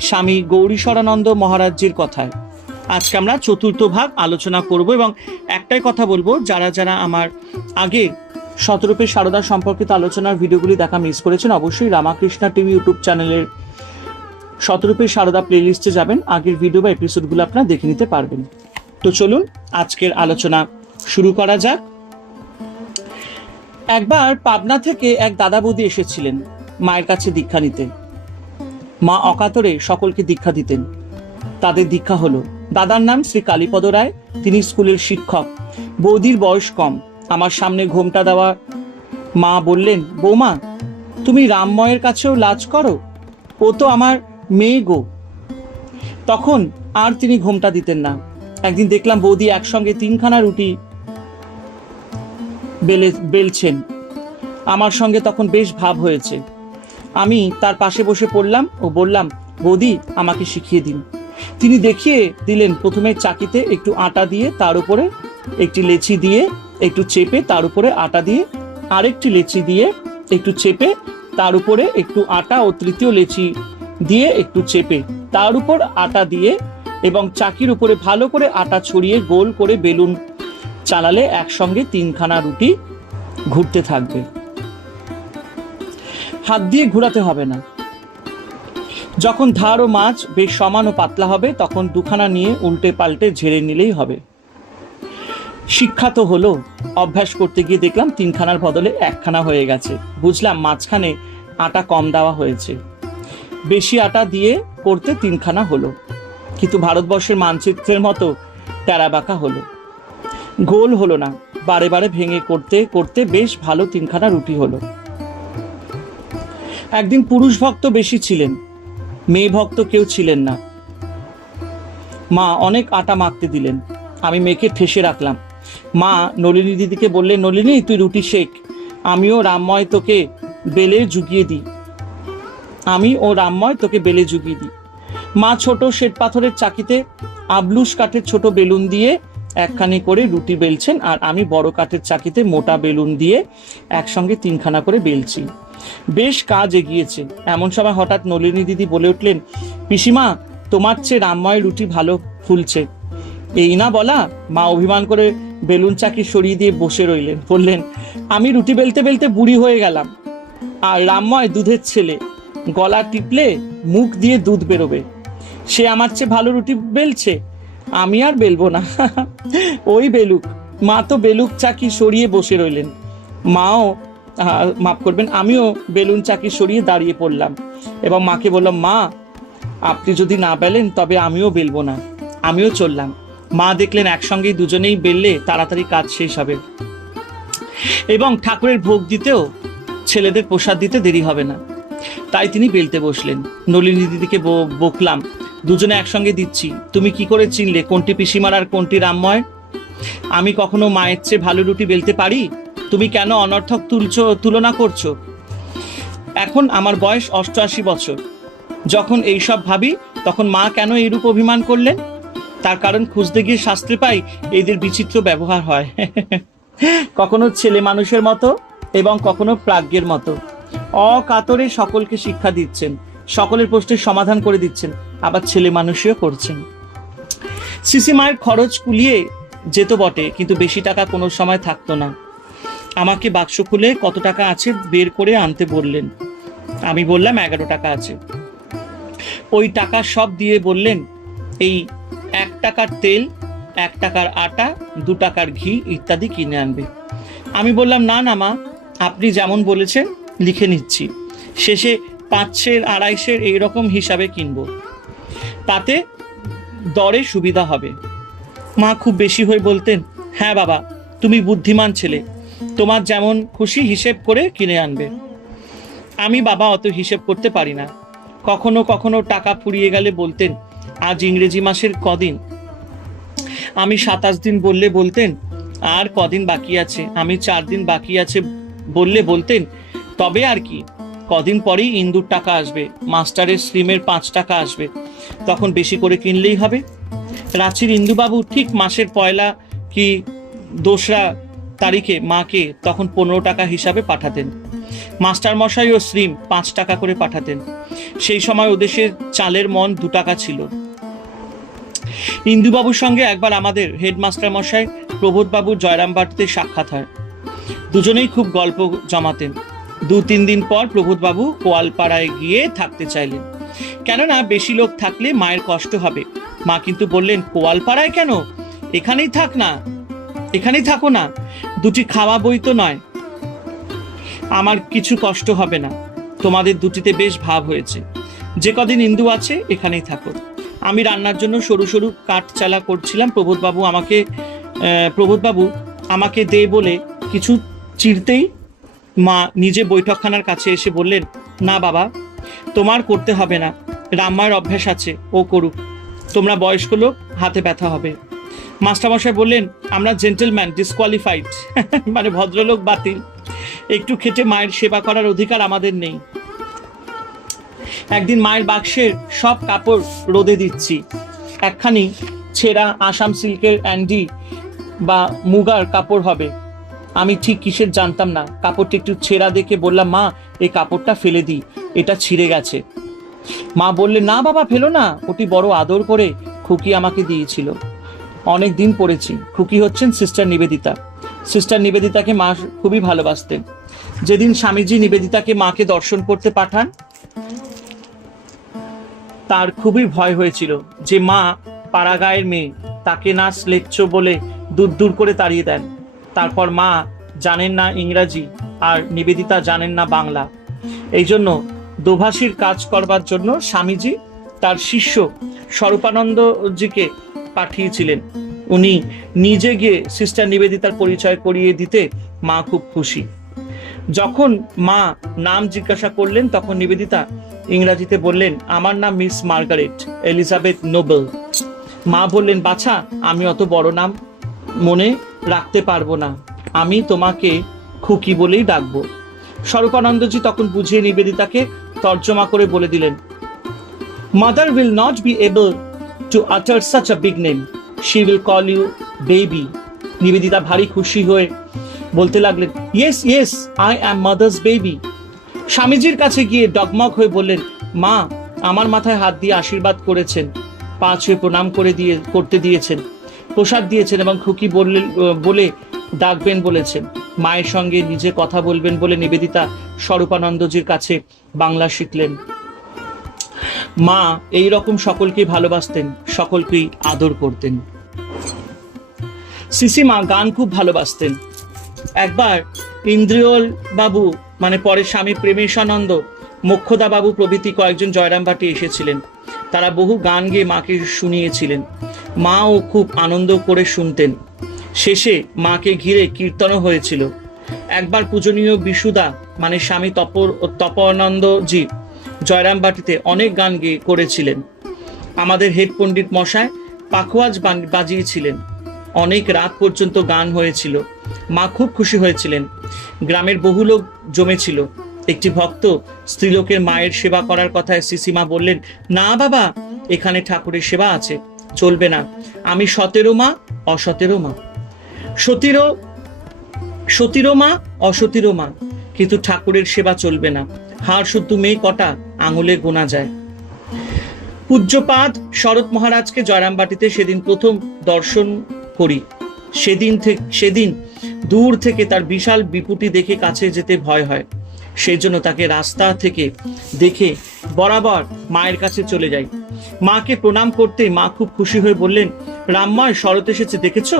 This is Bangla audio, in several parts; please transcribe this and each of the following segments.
স্বামী গৌরীশ্বরানন্দ মহারাজ্যের কথায়। আজকে আমরা চতুর্থ ভাগ আলোচনা করব এবং একটাই কথা বলব, যারা যারা আমার আগে শতরূপে সারদা সম্পর্কিত আলোচনার ভিডিওগুলি দেখা মিস করেছেন, অবশ্যই রামাকৃষ্ণা টিভি ইউটিউব চ্যানেলের শতরূপে সারদা প্লেলিস্টে যাবেন, আগের ভিডিও বা এপিসোডগুলো আপনারা দেখে নিতে পারবেন। তো চলুন, আজকের আলোচনা শুরু করা যাক। একবার পাবনা থেকে এক দাদা বৌদি এসেছিলেন মায়ের কাছে দীক্ষা নিতে। মা অকাতরে সকলকে দীক্ষা দিতেন। তাদের দীক্ষা হলো, দাদার নাম শ্রী কালীপদ রায়, তিনি স্কুলের শিক্ষক। বৌদির বয়স কম, আমার সামনে ঘোমটা দেওয়া। মা বললেন, বৌমা, তুমি রামময়ের কাছেও লাজ করো? ও তো আমার মেয়ে গো। তখন আর তিনি ঘোমটা দিতেন না। একদিন দেখলাম বৌদি একসঙ্গে তিনখানা রুটি বেলে, বেলছেন। আমার সঙ্গে তখন বেশ ভাব হয়েছে। আমি তার পাশে বসে পড়লাম ও বললাম, বৌদি, আমাকে শিখিয়ে দিন। তিনি দেখিয়ে দিলেন প্রথমে চাকিতে একটু আটা দিয়ে তার উপরে, একটি লেচি দিয়ে একটু চেপে তার উপরে আটা দিয়ে, আরেকটি লেচি দিয়ে একটু চেপে তার উপরে একটু আটা ও তৃতীয় লেচি দিয়ে একটু চেপে তার উপর আটা দিয়ে এবং চাকির উপরে ভালো করে আটা ছড়িয়ে গোল করে বেলুন চালালে একসঙ্গে তিনখানা রুটি ঘুরতে থাকবে। হাত দিয়ে ঘোরাতে হবে না। যখন ধার ও মাছ বেশ সমান ও পাতলা হবে, তখন দুখানা নিয়ে উল্টে পাল্টে ঝেড়ে নিলেই হবে। শিক্ষা তো হলো। অভ্যাস করতে গিয়ে দেখলাম তিনখানার বদলে একখানা হয়ে গেছে। বুঝলাম মাঝখানে আটা কম দেওয়া হয়েছে। বেশি আটা দিয়ে করতে তিনখানা হলো। কিন্তু ভারতবর্ষের মানচিত্রের মতো টেরাবাঁকা হলো। গোল হলো না। বারে বারে ভেঙে করতে করতে বেশ ভালো তিনখানা রুটি হলো। একদিন পুরুষ ভক্ত বেশি ছিলেন, মেয়ে ভক্ত কেউ ছিলেন না। মা অনেক আটা মাখতে দিলেন, আমি মেয়েকে ঠেসে রাখলাম। মা নলিনী দিদিকে বললেন, নলিনী, তুই রুটি শেখ আমিও রামময় তোকে বেলে জুগিয়ে দিই। আমি ও রামময় তোকে বেলে জুগিয়ে দিই। মা ছোট শ্বেত পাথরের চাকিতে আবলুস কাঠের ছোট বেলুন দিয়ে একখানি করে রুটি বেলছেন আর আমি বড় কাঠের চাকিতে মোটা বেলুন দিয়ে একসঙ্গে তিনখানা করে বেলছি। বেশ কাজ এগিয়েছে। এমন সময় হঠাৎ নলিনী দিদি বলে উঠলেন, পিসিমা, তোমার চেয়ে রামময় রুটি ভালো ফুলছে। এই না বলা, মা অভিমান করে বেলুন চাকি সরিয়ে দিয়ে বসে রইলেন। বললেন, আমি রুটি বেলতে বেলতে বুড়ি হয়ে গেলাম। আর রামময় দুধের ছেলে। গলা টিপলে মুখ দিয়ে দুধ বেরোবে। সে আমার চেয়ে ভালো রুটি বেলছে? আমি আর বেলবো না। ওই বেলুক। মা তো বেলুক চাকি সরিয়ে বসে রইলেন। মাও মাফ করবেন, আমিও বেলুন চাকি সরিয়ে দাঁড়িয়ে পড়লাম। এবং মাকে বললাম, মা, আপনি যদি না বেলেন, তবে আমিও বেলবো না। আমিও চললাম। মা দেখলেন একসঙ্গেই দুজনেই বেললে তাড়াতাড়ি কাজ শেষ হবে। এবং ঠাকুরের ভোগ দিতেও ছেলেদের প্রসাদ দিতে দেরি হবে না। তাই তিনি বেলতে বসলেন। নলিনী দিদিকে বকলাম দুজনে একসঙ্গে দিচ্ছি। তুমি কি করে চিনলে কোনটি পিসিমার আর কোনটি রামময়? আমি কখনো মায়ের চেয়ে ভালো রুটি বেলতে পারি? তুমি কেন অনর্থক তুলছো, তুলনা করছ? এখন আমার বয়স অষ্টআশি বছর। যখন এইসব ভাবি, তখন মা কেন এইরূপ অভিমান করলেন? তার কারণ খুঁজতে গিয়ে শাস্ত্রে পাই, এদের বিচিত্র ব্যবহার হয়। কখনো ছেলে মানুষের মতো এবং কখনো প্রাজ্ঞের মতো। অকাতরে সকলকে শিক্ষা দিচ্ছেন, সকলের প্রশ্নের সমাধান করে দিচ্ছেন। আবার ছেলে মানুষও করছেন। সিসি মায়ের খরচ কুলিয়ে যেত বটে, কিন্তু বেশি টাকা কোনো সময় থাকতো না। আমাকে বাক্স খুলে কত টাকা আছে বের করে আনতে বললেন। আমি বললাম, এগারো টাকা আছে। ওই টাকা সব দিয়ে বললেন, এই এক টাকার তেল, এক টাকার আটা, দু টাকার ঘি ইত্যাদি কিনে আনবে। আমি বললাম, না না, মা, আপনি যেমন বলেছেন, লিখে নিচ্ছি। শেষে পাঁচশের, আড়াইশের এইরকম হিসাবে কিনবো। তাতে দরে সুবিধা হবে। মা খুব বেশি হয়ে বলতেন হ্যাঁ বাবা, তুমি বুদ্ধিমান ছেলে, তোমার যেমন খুশি হিসেব করে কিনে আনবে। আমি বাবা অত হিসেব করতে পারি না। কখনো কখনো টাকা ফুরিয়ে গেলে বলতেন, আজ ইংরেজি মাসের কদিন। আমি সাতাশ দিন বললে বলতেন, আর কদিন বাকি আছে? আমি চার দিন বাকি আছে বললে বলতেন, তবে আর কি? কদিন পরেই ইন্দুর টাকা আসবে, মাস্টারের স্লিমের পাঁচ টাকা আসবে। তখন বেশি করে কিনলেই হবে। রাঁচির ইন্দুবাবু ঠিক মাসের পয়লা কি দোসরা তারিখে মাকে তখন পনেরো টাকা হিসাবে পাঠাতেন। মাস্টার মশাই ও শ্রীম পাঁচ টাকা করে পাঠাতেন। সেই সময় ওদেশের চালের মন দু টাকা ছিল। ইন্দুবাবুর সঙ্গে একবার আমাদের হেডমাস্টার মশাই প্রবোধবাবুর জয়রামবাটিতে সাক্ষাৎ হয়। দুজনেই খুব গল্প জমাতেন। দু তিন দিন পর প্রবোধবাবু কোয়ালপাড়ায় গিয়ে থাকতে চাইলেন। কেননা বেশি লোক থাকলে মায়ের কষ্ট হবে। মা কিন্তু বললেন কোয়ালপাড়ায় কেন? এখানেই থাক না। এখানেই থাকো না। দুটি খাওয়া বই তো নয়। আমার কিছু কষ্ট হবে না। তোমাদের দুটিতে বেশ ভাব হয়েছে। যে কদিন ইন্দু আছে, এখানেই থাকো। আমি রান্নার জন্য সরু সরু কাঠ চালা করছিলাম। প্রবোধবাবু আমাকে প্রবোধবাবু আমাকে দে বলে কিছু চিরতেই মা নিজে বৈঠকখানার কাছে এসে বললেন, না বাবা, তোমার করতে হবে না। রাম্মায়ের অভ্যাস আছে, ও করুক। তোমরা বয়স্ক লোক, হাতে ব্যথা হবে। মাস্টারমশাই বললেন, আমরা জেন্টেলম্যান ডিসকোয়ালিফাইড মানে ভদ্রলোক বাতিল। একটু খেটে মায়ের সেবা করার অধিকার আমাদের নেই। একদিন মায়ের বাক্সের সব কাপড় রোদে দিচ্ছি। একখানি ছেঁড়া আসাম সিল্কের অ্যান্ডি বা মুগার কাপড় হবে। আমি ঠিক কিসের জানতাম না। কাপড়টা একটু ছেঁড়া দেখে বললাম, মা, এই কাপড়টা ফেলে দিই। এটা ছিঁড়ে গেছে। মা বললে, না বাবা, ফেলো না। ওটি বড় আদর করে খুকি আমাকে দিয়েছিল। অনেক দিন পড়েছি। খুকি হচ্ছেন সিস্টার নিবেদিতা। সিস্টার নিবেদিতাকে মা খুবই ভালোবাসতেন। যেদিন স্বামীজি নিবেদিতাকে মাকে দর্শন করতে পাঠান, তার খুবই ভয় হয়েছিল যে মা পাড়াগাঁয়ের মেয়ে, তাকে না স্লেচ্ছ বলে দূর দূর করে তাড়িয়ে দেন। তারপর মা জানেন না ইংরাজি আর নিবেদিতা জানেন না বাংলা। এই জন্য দোভাষীর কাজ করবার জন্য স্বামীজি তার শিষ্য স্বরূপানন্দজিকে পাঠিয়েছিলেন। উনি নিজে গিয়ে সিস্টার নিবেদিতার পরিচয় করিয়ে দিতে মা খুব খুশি। যখন মা নাম জিজ্ঞাসা করলেন, তখন নিবেদিতা ইংরাজিতে বললেন, আমার নাম মিস মার্গারেট এলিজাবেথ নোবেল। মা বললেন, বাছা, আমি অত বড় নাম মনে রাখতে পারব না। আমি তোমাকে খুকি বলেই ডাকবো। স্বরূপানন্দজি তখন বুঝিয়ে নিবেদিতাকে তর্জমা করে বলে দিলেন mother will not be able to utter such a big name she will call you baby Nivedita ভারী খুশি হয়ে বলতে লাগলেন yes yes I am mother's baby স্বামীজির কাছে গিয়ে ডগমগ হয়ে বললেন, মা, আমার মাথায় হাত দিয়ে আশীর্বাদ করেছেন, পা ছুঁয়ে প্রণাম করে দিয়ে, করতে দিয়েছেন। প্রসাদ দিয়েছেন এবং খুকি বললেন বলে ডাকবেন বলেছেন। মায়ের সঙ্গে নিজে কথা বলবেন বলে নিবেদিতা স্বরূপানন্দজির কাছে বাংলা শিখলেন। মা, এই রকম সকলকে ভালোবাসতেন, সকলকেই আদর করতেন। সিসিমা গান খুব ভালোবাসতেন। একবার ইন্দ্রিয়ল বাবু মানে পরে স্বামী প্রেমেশানন্দ মোক্ষদা বাবু প্রভৃতি কয়েকজন জয়রাম ভাটি এসেছিলেন। তারা বহু গান গেয়ে মাকে শুনিয়েছিলেন। মাও খুব আনন্দ করে শুনতেন। শেষে মাকে ঘিরে কীর্তনও হয়েছিল। একবার পূজনীয় বিশুদা মানে স্বামী তপর তপানন্দজি, জয়রামবাটিতে অনেক গান গেয়ে করেছিলেন। আমাদের হেড পণ্ডিত মশায় পাখোয়াজ বাজিয়েছিলেন। অনেক রাত পর্যন্ত গান হয়েছিল। মা খুব খুশি হয়েছিলেন। গ্রামের বহু লোক জমেছিল। একটি ভক্ত স্ত্রীলোকের মায়ের সেবা করার কথায় সিসিমা বললেন, না বাবা, এখানে ঠাকুরের সেবা আছে। চলবে না। আমি সতেরো মা, অসতেরো মা। সতীরও সতীরও মা, অসতীরও মা। কিন্তু ঠাকুরের সেবা চলবে না। হাড় শুদ্ধ মেয়ে কটা, আঙুলে গোনা যায়। পূজ্যপাদ শরৎ মহারাজকে জয়রামবাটিতে সেদিন প্রথম দর্শন করি। সেদিন থেকে সেদিন দূর থেকে তার বিশাল বিপুটি দেখে কাছে যেতে ভয় হয়। সেই জন্য তাকে রাস্তা থেকে দেখে বরাবর মায়ের কাছে চলে যাই। মাকে প্রণাম করতে মা খুব খুশি হয়ে বললেন রামময় শরৎ এসেছে, দেখেছ?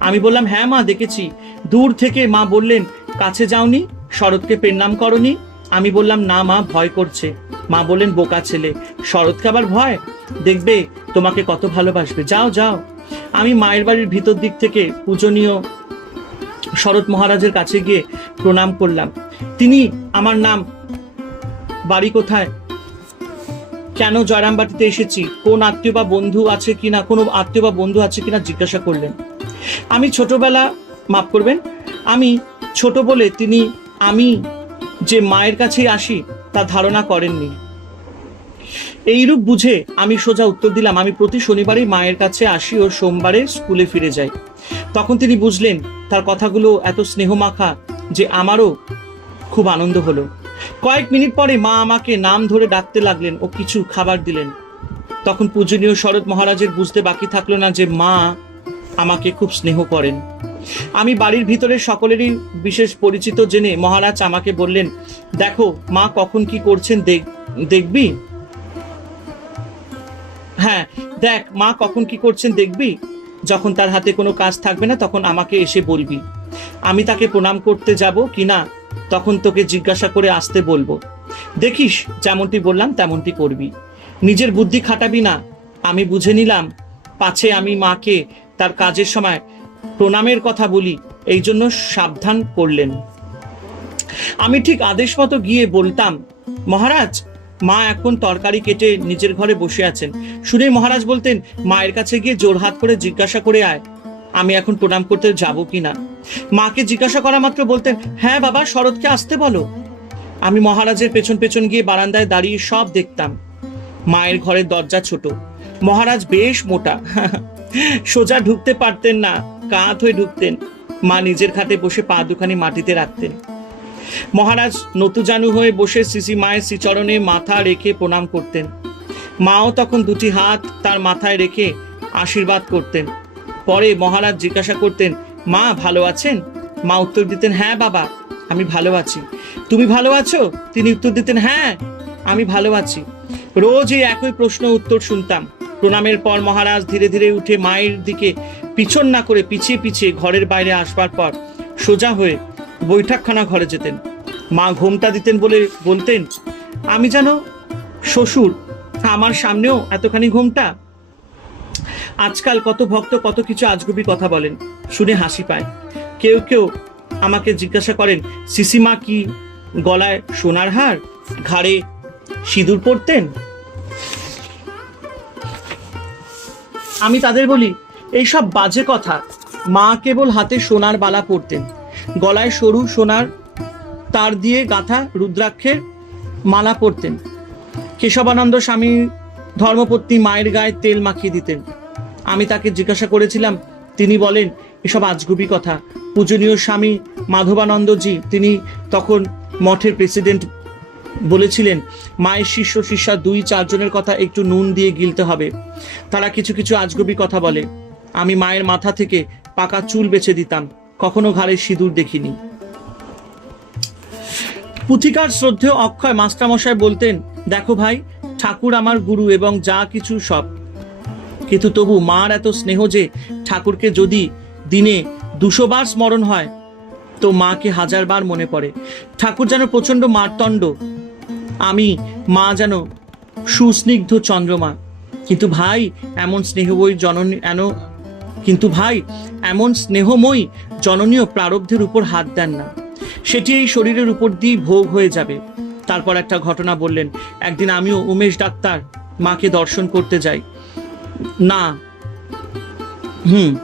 আমি বললাম হ্যাঁ মা, দেখেছি। দূর থেকে মা বললেন, কাছে যাওনি, শরৎকে প্রণাম করনি? আমি বললাম, না মা, ভয় করছে। মা বললেন, বোকা ছেলে, শরৎকে আবার ভয়? দেখবে, তোমাকে কত ভালোবাসবে। যাও যাও। আমি মায়ের বাড়ির ভিতর দিক থেকে পূজনীয় শরৎ মহারাজের কাছে গিয়ে প্রণাম করলাম। তিনি আমার নাম, বাড়ি কোথায়? কেন জয়রামবাটিতে এসেছি? কোন আত্মীয় বা বন্ধু আছে কিনা? কোনো আত্মীয় বা বন্ধু আছে কিনা জিজ্ঞাসা করলেন। আমি ছোটবেলা, মাফ করবেন, আমি ছোট বলে তিনি, আমি যে মায়ের কাছেই আসি, তা ধারণা করেননি। এইরূপ বুঝে আমি সোজা উত্তর দিলাম, আমি প্রতি শনিবারই মায়ের কাছে আসি ও সোমবারে স্কুলে ফিরে যাই। তখন তিনি বুঝলেন, তার কথাগুলো এত স্নেহমাখা যে আমারও খুব আনন্দ হলো। কয়েক মিনিট পরে মা আমাকে নাম ধরে ডাকতে লাগলেন ও কিছু খাবার দিলেন। তখন পূজনীয় শরৎ মহারাজের বুঝতে বাকি থাকল না যে মা আমাকে খুব স্নেহ করেন। আমি বাড়ির ভিতরে সকলেরই বিশেষ পরিচিত জেনে মহারাজ আমাকে বললেন, দেখো, মা কখন কি করছেন দেখ, দেখবি? হ্যাঁ দেখ, মা কখন কি করছেন দেখবি? যখন তার হাতে কোনো কাজ থাকবে না, তখন আমাকে এসে বলবি। আমি তাকে প্রণাম করতে যাব কি না, তখন তোকে জিজ্ঞাসা করে আসতে বলব। দেখিস, যেমনটি বললাম, তেমনটি করবি। নিজের বুদ্ধি খাটাবি না। আমি বুঝে নিলাম, পাছে আমি মাকে তার কাজের সময় প্রণামের কথা বলি, এই জন্য সাবধান করলেন। আমি ঠিক আদেশ মতো গিয়ে বলতাম, মহারাজ মা এখন তরকারি কেটে নিজের ঘরে বসে আছেন। শুনে মহারাজ বলতেন, মায়ের কাছে গিয়ে জোরহাত করে জিজ্ঞাসা করে আয়, আমি এখন প্রণাম করতে যাব কিনা? মাকে জিজ্ঞাসা করা মাত্র বলতেন হ্যাঁ বাবা, শরৎকে আসতে বলো। আমি মহারাজের পেছন পেছন গিয়ে বারান্দায় দাঁড়িয়ে সব দেখতাম। মায়ের ঘরের দরজা ছোট। মহারাজ বেশ মোটা। সোজা ঢুকতে পারতেন না কাঁধ হয়ে ঢুকতেন। মা নিজের খাতে বসে পা দুখানি মাটিতে রাখতেন। মহারাজ নতুজানু হয়ে বসে শ্রী মায়ের শ্রীচরণে মাথা রেখে প্রণাম করতেন। মাও তখন দুটি হাত তার মাথায় রেখে আশীর্বাদ করতেন। পরে মহারাজ জিজ্ঞাসা করতেন, মা, ভালো আছেন? মা উত্তর দিতেন হ্যাঁ বাবা, আমি ভালো আছি। তুমি ভালো আছো? তিনি উত্তর দিতেন হ্যাঁ আমি ভালো আছি। রোজ এই একই প্রশ্ন উত্তর শুনতাম। প্রণামের পর মহারাজ ধীরে ধীরে উঠে মায়ের দিকে পিছন না করে পিছিয়ে পিছিয়ে ঘরের বাইরে আসবার পর সোজা হয়ে বৈঠকখানা ঘরে যেতেন। মা ঘোমটা দিতেন বলে বলতেন, আমি যেন শ্বশুর, আমার সামনেও এতখানি ঘোমটা? আজকাল কত ভক্ত কত কিছু আজগুবি কথা বলেন, শুনে হাসি পায়। কেউ কেউ আমাকে জিজ্ঞাসা করেন সিসিমা কি গলায় সোনার হার? ঘাড়ে সিঁদুর পরতেন? আমি তাদের বলি, এইসব বাজে কথা। মা কেবল হাতে সোনার বালা পরতেন। গলায় সরু সোনার তার দিয়ে গাঁথা রুদ্রাক্ষের মালা পরতেন। কেশবানন্দ স্বামী ধর্মপত্নী মায়ের গায়ে তেল মাখিয়ে দিতেন। আমি তাকে জিজ্ঞাসা করেছিলাম, তিনি বলেন, এসব আজগুবি কথা। পূজনীয় স্বামী মাধবানন্দজি, তিনি তখন মঠের প্রেসিডেন্ট বলেছিলেন, মায়ের শিষ্য শিষ্যা দুই চারজনের কথা একটু নুন দিয়ে গিলতে হবে। তারা কিছু কিছু আজগুবি কথা বলে। আমি মায়ের মাথা থেকে পাকা চুল বেছে দিতাম। কখনো ঘাড়ে সিঁদুর দেখিনি। পুথিকার শ্রদ্ধেয় অক্ষয় মাস্টারমশাই বলতেন, দেখো ভাই, ঠাকুর আমার গুরু এবং যা কিছু সব। কিন্তু তবু মার এত স্নেহ যে ঠাকুরকে যদি দিনে দুশো বার স্মরণ হয়, তো মাকে হাজার বার মনে পড়ে। ঠাকুর যেন প্রচণ্ড মারতণ্ড। আমি, মা যেন সুস্নিগ্ধ চন্দ্রমা। কিন্তু ভাই, এমন স্নেহবই জননী, এন কিন্তু ভাই, এমন স্নেহময়ী জননীয় প্রারব্ধের উপর হাত দেন না। সেটি এই শরীরের উপর দিয়ে ভোগ হয়ে যাবে। তারপর একটা ঘটনা বললেন, একদিন আমিও উমেশ ডাক্তার মাকে দর্শন করতে যাই। না। হুম,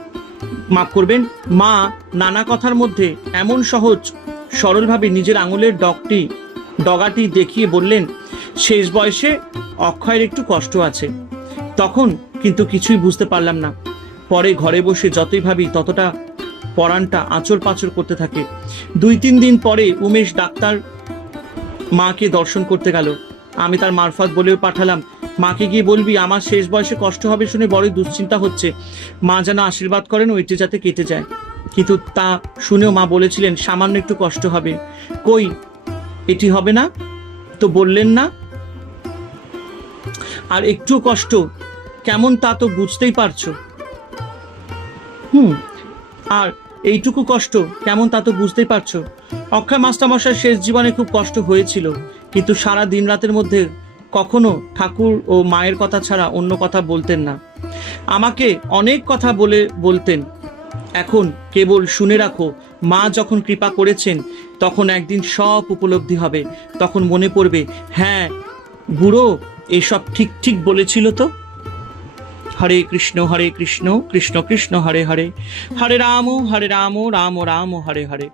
মাফ করবেন, মা নানা কথার মধ্যে এমন সহজ, সরলভাবে নিজের আঙুলের ডগটি, ডগাটি দেখিয়ে বললেন, শেষ বয়সে অক্ষয়ের একটু কষ্ট আছে। তখন কিন্তু কিছুই বুঝতে পারলাম না। পরে ঘরে বসে যতই ভাবি ততটা পরাণটা আঁচড় পাঁচড় করতে থাকে। দুই তিন দিন পরে উমেশ ডাক্তার মাকে দর্শন করতে গেল। আমি তার মারফত বলেও পাঠালাম, মাকে গিয়ে বলবি আমার শেষ বয়সে কষ্ট হবে শুনে বড়ই দুশ্চিন্তা হচ্ছে। মা যেন আশীর্বাদ করেন ওইটি যাতে কেটে যায়। কিন্তু তা শুনেও মা বলেছিলেন, সামান্য একটু কষ্ট হবে। কই? এটি হবে না? তো বললেন না। আর একটু কষ্ট? কেমন তা তো বুঝতেই পারছ? হুম। আর এইটুকু কষ্ট, কেমন তা তো বুঝতেই পারছ। অক্ষয় মাস্টারমশাই শেষ জীবনে খুব কষ্ট হয়েছিল, কিন্তু সারা দিন রাতের মধ্যে কখনো ঠাকুর ও মায়ের কথা ছাড়া অন্য কথা বলতেন না। আমাকে অনেক কথা বলে বলতেন, এখন কেবল শুনে রাখো, মা যখন কৃপা করেছেন, তখন একদিন সব উপলব্ধি হবে, তখন মনে পড়বে হ্যাঁ বুড়ো এসব ঠিক ঠিক বলেছিল তো? হরে কৃষ্ণ হরে কৃষ্ণ কৃষ্ণ কৃষ্ণ, হরে হরে। হরে রাম হরে রাম রাম রাম, হরে হরে।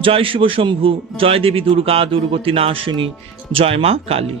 জয় শিব শম্ভু, জয় দেবী দুর্গা দুর্গতি নাশিনী জয় মা কালী।